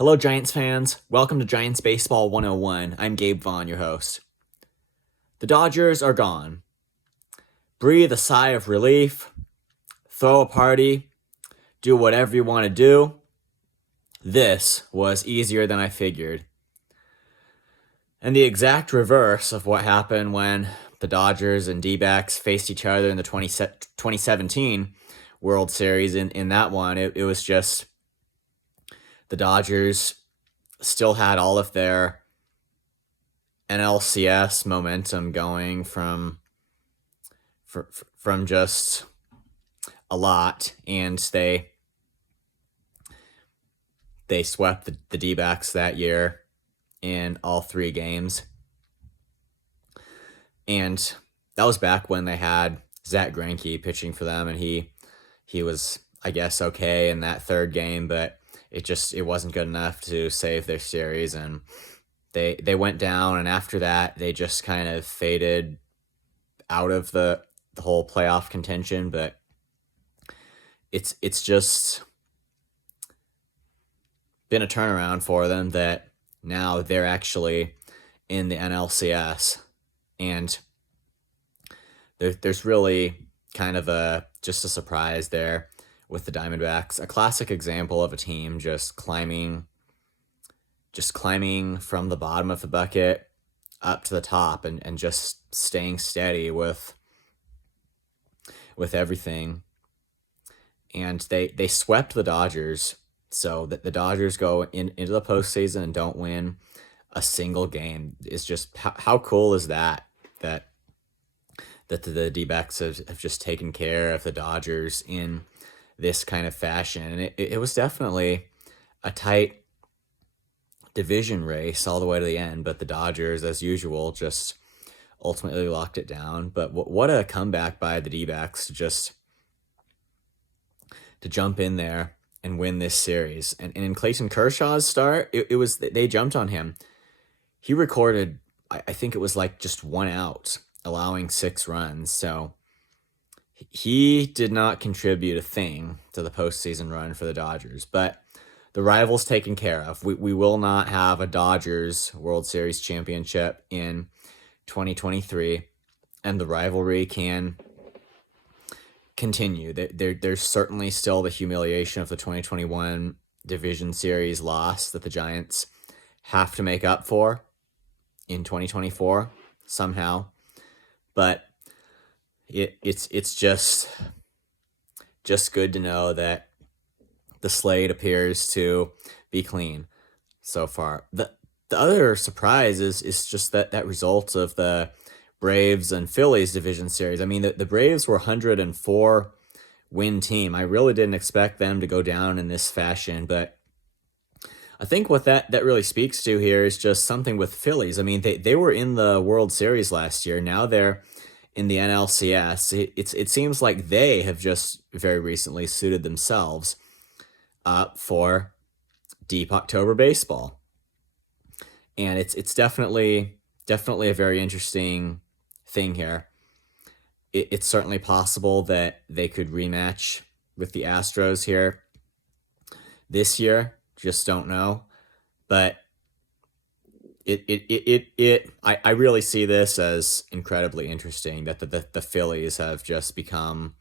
Hello, Giants fans. Welcome to Giants Baseball 101. I'm Gabe Vaughn, your host. The Dodgers are gone. Breathe a sigh of relief, throw a party, do whatever you want to do. This was easier than I figured. And the exact reverse of what happened when the Dodgers and D-backs faced each other in the 2017 World Series. In that one, it was just the Dodgers still had all of their NLCS momentum going from just a lot, and they swept the D-backs that year in all three games. And that was back when they had Zach Greinke pitching for them, and he was, I guess, okay in that third game, but it wasn't good enough to save their series, and they went down, and after that they just kind of faded out of the whole playoff contention. But it's just been a turnaround for them that now they're actually in the NLCS, and there's really kind of just a surprise there with the Diamondbacks, a classic example of a team just climbing from the bottom of the bucket up to the top, and just staying steady with everything. And they swept the Dodgers, so that the Dodgers go into the postseason and don't win a single game is just how cool is that the D-backs have just taken care of the Dodgers in this kind of fashion. And it was definitely a tight division race all the way to the end, but the Dodgers, as usual, just ultimately locked it down. But what a comeback by the D-backs to jump in there and win this series. And in Clayton Kershaw's start, it was, they jumped on him. He recorded, I think it was like just one out, allowing 6 runs. So he did not contribute a thing to the postseason run for the Dodgers, but the rival's taken care of. We will not have a Dodgers World Series championship in 2023, and the rivalry can continue. There's certainly still the humiliation of the 2021 Division Series loss that the Giants have to make up for in 2024 somehow, but it's just good to know that the slate appears to be clean so far. The other surprise is just that result of the Braves and Phillies division series. I mean, the Braves were 104 win team. I really didn't expect them to go down in this fashion, but I think what that really speaks to here is just something with Phillies. I mean, they were in the World Series last year. Now they're in the NLCS. It seems like they have just very recently suited themselves up for deep October baseball, and it's definitely a very interesting thing here. It's certainly possible that they could rematch with the Astros here this year. Just don't know, but I really see this as incredibly interesting that the Phillies have just become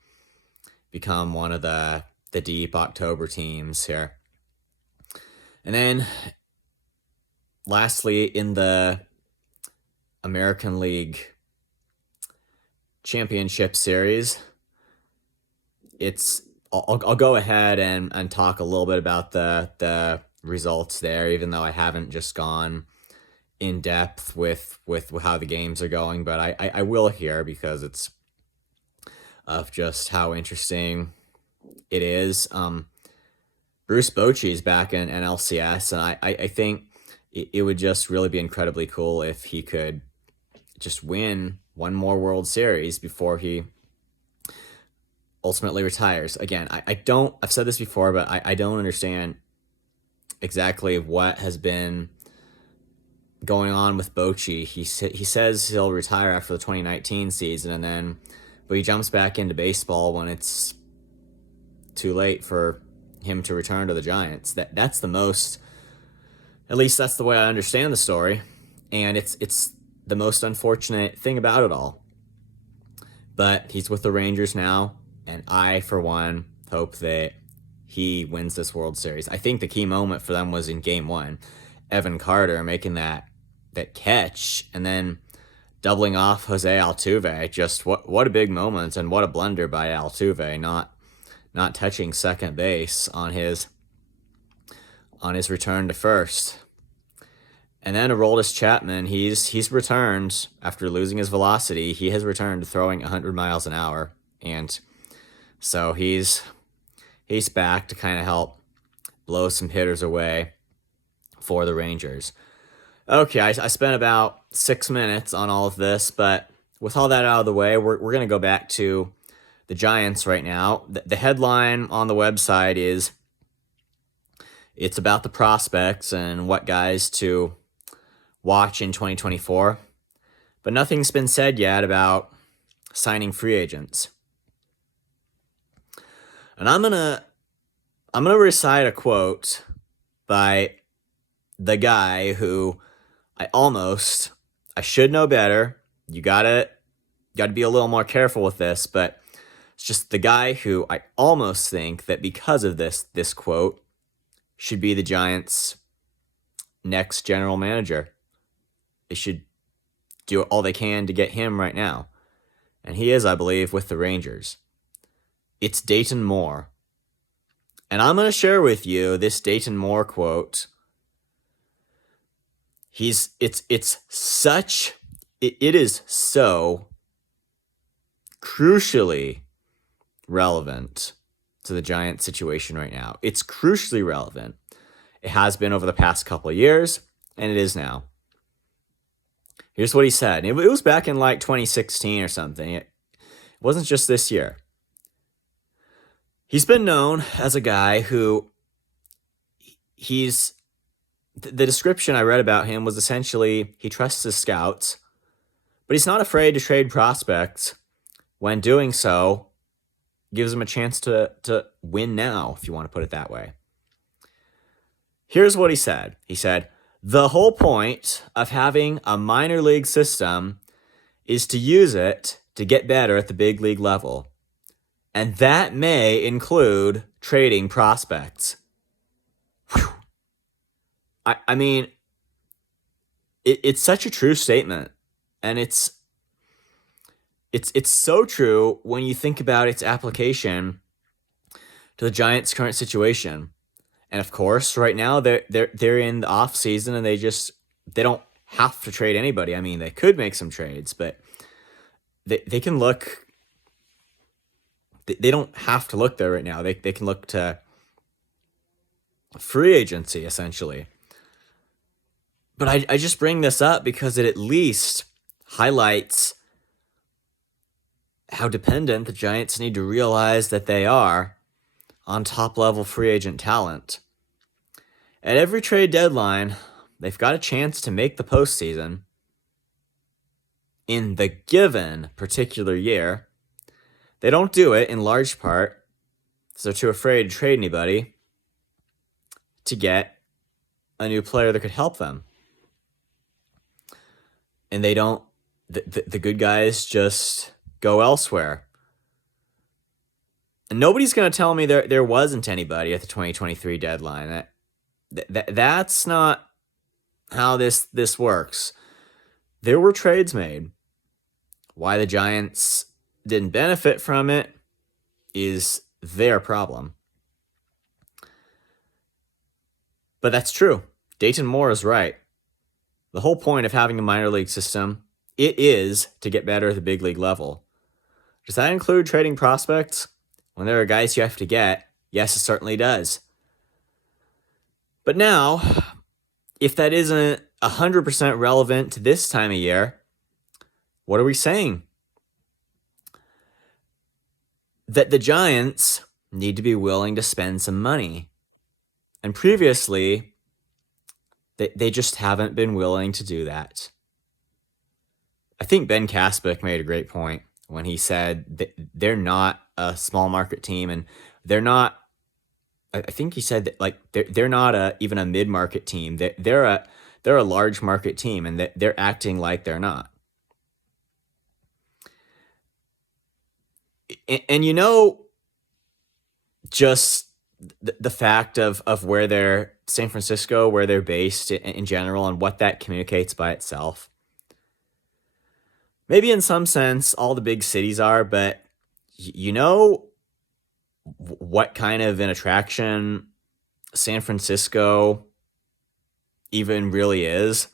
one of the deep October teams here. And then lastly, in the American League Championship Series, I'll go ahead and talk a little bit about the results there, even though I haven't just gone in depth with how the games are going, but I will here because it's of just how interesting it is. Bruce Bochy's back in NLCS, and I think it would just really be incredibly cool if he could just win one more World Series before he ultimately retires. Again, I've said this before, but I don't understand exactly what has been going on with Bochy. He says he'll retire after the 2019 season, but he jumps back into baseball when it's too late for him to return to the Giants. That's the most At least that's the way I understand the story. And it's the most unfortunate thing about it all. But he's with the Rangers now, and I, for one, hope that he wins this World Series. I think the key moment for them was in Game 1. Evan Carter making that catch and then doubling off Jose Altuve. Just what a big moment, and what a blunder by Altuve, not touching second base on his return to first. And then Aroldis Chapman, he's returned after losing his velocity. He has returned to throwing 100 miles an hour, and so he's back to kind of help blow some hitters away for the Rangers. Okay, I spent about 6 minutes on all of this, but with all that out of the way, we're going to go back to the Giants right now. The headline on the website is, it's about the prospects and what guys to watch in 2024, but nothing's been said yet about signing free agents. And I'm gonna recite a quote by the guy who I should know better. You gotta be a little more careful with this, but it's just the guy who I almost think that because of this quote should be the Giants' next general manager. They should do all they can to get him right now. And he is, I believe, with the Rangers. It's Dayton Moore. And I'm going to share with you this Dayton Moore quote. It is so crucially relevant to the Giants situation right now. It's crucially relevant. It has been over the past couple of years, and it is now. Here's what he said. It was back in like 2016 or something. It wasn't just this year. He's been known as a guy who the description I read about him was essentially he trusts his scouts, but he's not afraid to trade prospects. When doing so, gives him a chance to win now, if you want to put it that way. Here's what he said. He said, the whole point of having a minor league system is to use it to get better at the big league level. And that may include trading prospects. Whew. I mean, it's such a true statement. And it's so true when you think about its application to the Giants' current situation. And of course, right now they're in the offseason and they don't have to trade anybody. I mean, they could make some trades, but they can look. They don't have to look there right now. They can look to free agency essentially. But I just bring this up because it at least highlights how dependent the Giants need to realize that they are on top-level free agent talent. At every trade deadline, they've got a chance to make the postseason in the given particular year. They don't do it in large part because they're too afraid to trade anybody to get a new player that could help them. And they don't, the good guys just go elsewhere. And nobody's going to tell me there wasn't anybody at the 2023 deadline. That's not how this works. There were trades made. Why the Giants didn't benefit from it is their problem. But that's true. Dayton Moore is right. The whole point of having a minor league system, it is to get better at the big league level. Does that include trading prospects? When there are guys you have to get, yes, it certainly does. But now, if that isn't 100% relevant to this time of year, what are we saying? That the Giants need to be willing to spend some money. And previously, they just haven't been willing to do that. I think Ben Kaspick made a great point when he said that they're not a small market team and they're not I think he said that like they're not even a mid market team. They're a large market team, and they're acting like they're not. And just the fact of where they're San Francisco, where they're based in general, and what that communicates by itself. Maybe in some sense, all the big cities are, but what kind of an attraction San Francisco even really is?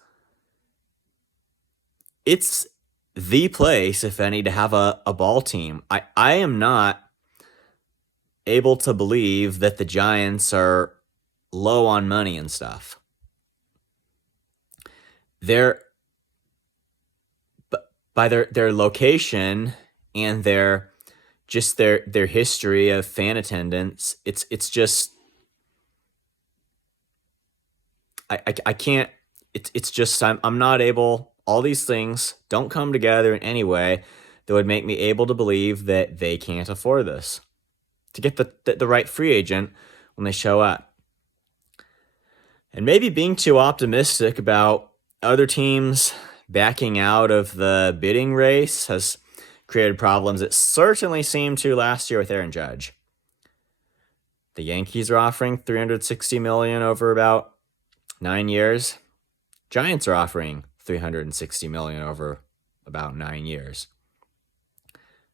It's the place, if any, to have a ball team. I am not able to believe that the Giants are low on money and stuff. They're by their location and their history of fan attendance. It's just I can't. It's just I'm not able. All these things don't come together in any way that would make me able to believe that they can't afford this, to get the right free agent when they show up. And maybe being too optimistic about other teams backing out of the bidding race has created problems. It certainly seemed to last year with Aaron Judge. The Yankees are offering $360 million over about 9 years. Giants are offering $360 million over about 9 years.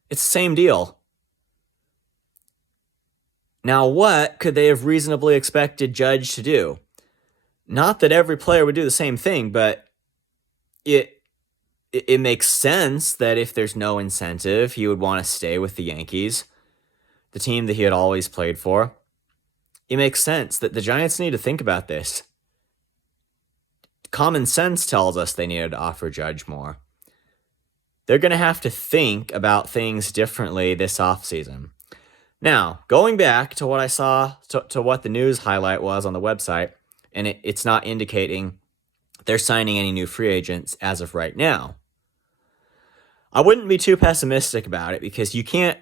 It's the same deal. Now, what could they have reasonably expected Judge to do? Not that every player would do the same thing, but it makes sense that if there's no incentive, he would want to stay with the Yankees, the team that he had always played for. It makes sense that the Giants need to think about this. Common sense tells us they needed to offer Judge more. They're going to have to think about things differently this offseason. Now, going back to what I saw, to what the news highlight was on the website, and it's not indicating they're signing any new free agents as of right now. I wouldn't be too pessimistic about it because you can't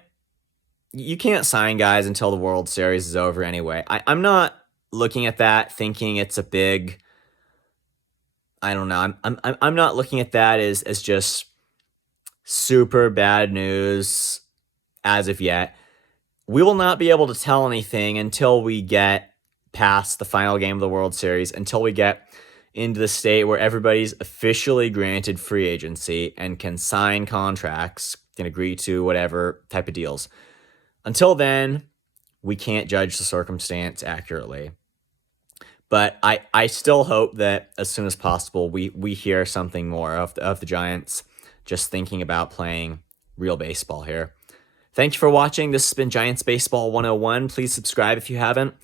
sign guys until the World Series is over anyway. I'm not looking at that thinking it's a big. I don't know. I'm not looking at that as just super bad news as of yet. We will not be able to tell anything until we get past the final game of the World Series, until we get into the state where everybody's officially granted free agency and can sign contracts, can agree to whatever type of deals. Until then, we can't judge the circumstance accurately. But I still hope that as soon as possible, we hear something more of the Giants just thinking about playing real baseball here. Thank you for watching. This has been Giants Baseball 101. Please subscribe if you haven't.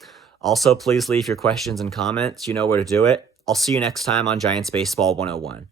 Also, please leave your questions and comments. You know where to do it. I'll see you next time on Giants Baseball 101.